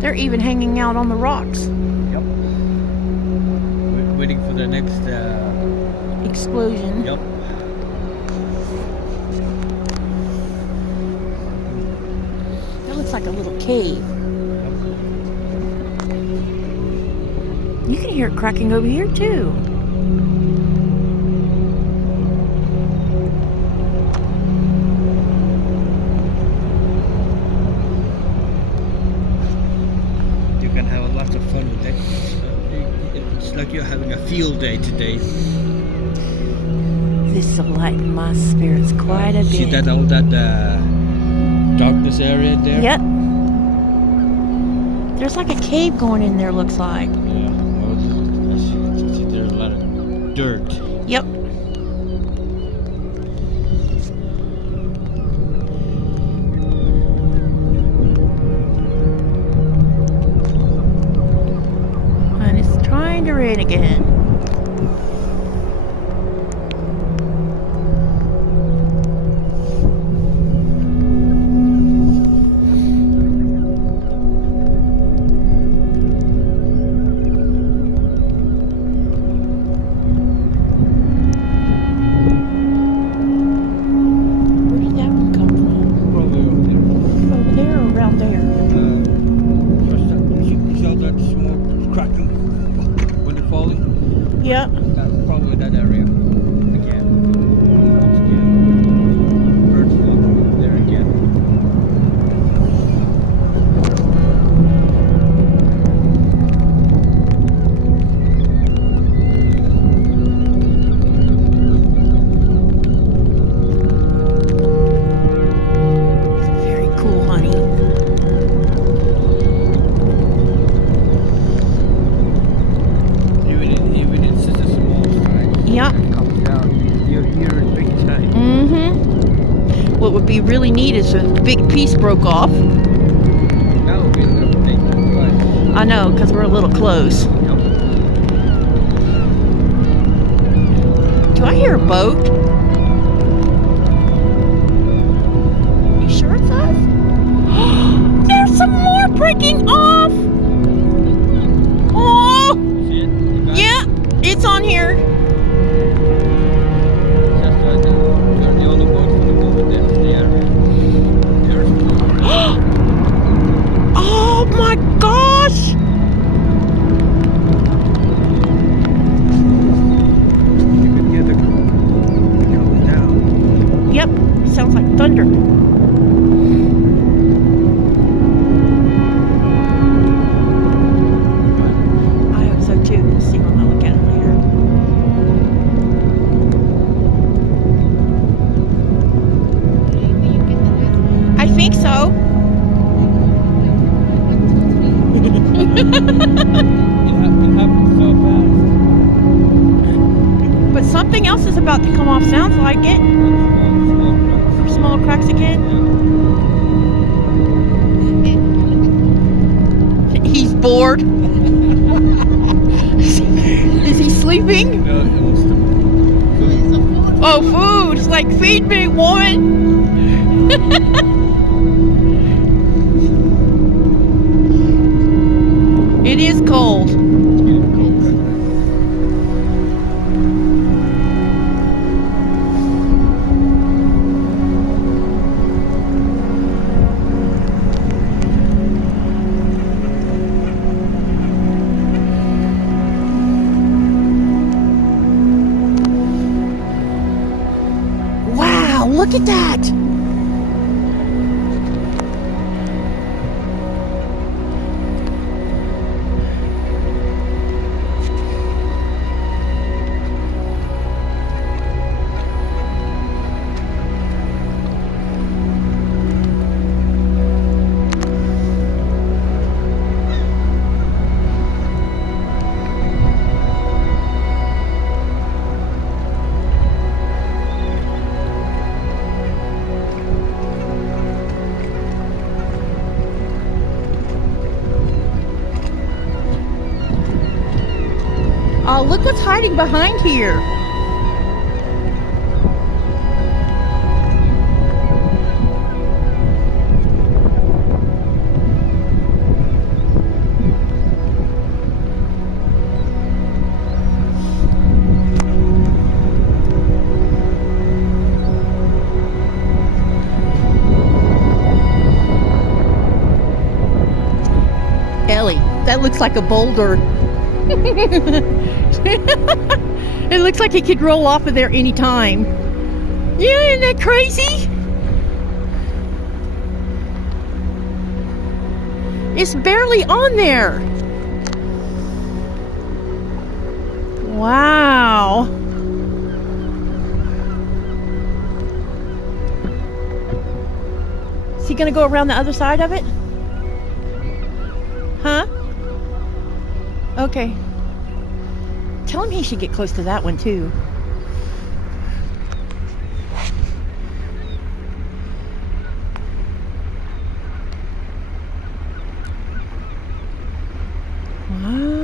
They're even hanging out on the rocks. Yep. We're waiting for the next explosion. Yep. That looks like a little cave. You can hear it cracking over here too. You can have a lot of fun with it. It's like you're having a field day today. This will lighten my spirits quite a bit. See that all that darkness area there? Yep. There's like a cave going in there, looks like. Yeah. I see there's a lot of dirt. Yep. And it's trying to rain again. Yep. Probably that area. Again. Birds flying there again. Very cool, honey. Yep. Comes down. You hear it big time. Mm-hmm. What would be really neat is if a big piece broke off. That would be a little dangerous, right? I know, because we're a little close. Yep. Do I hear a boat? You sure it's us? There's some more breaking off! Oh! See it? You got Yeah, it's on here. They're the only boats for the moment in the area. Oh my gosh! You can hear the coming down. Yep, sounds like thunder. I hope so too. We'll see when I look at it later. I think so. It happens so fast. But something else is about to come off, sounds like it. Small cracks again. He's bored. Is he sleeping? No, it was the Oh, food! It's like, feed me, woman! It is cold. Wow, look at that! Oh, look what's hiding behind here. That looks like a boulder. It looks like it could roll off of there any time. Yeah, isn't that crazy? It's barely on there. Wow. Is he gonna go around the other side of it? Huh? Okay. Tell him he should get close to that one too. Wow.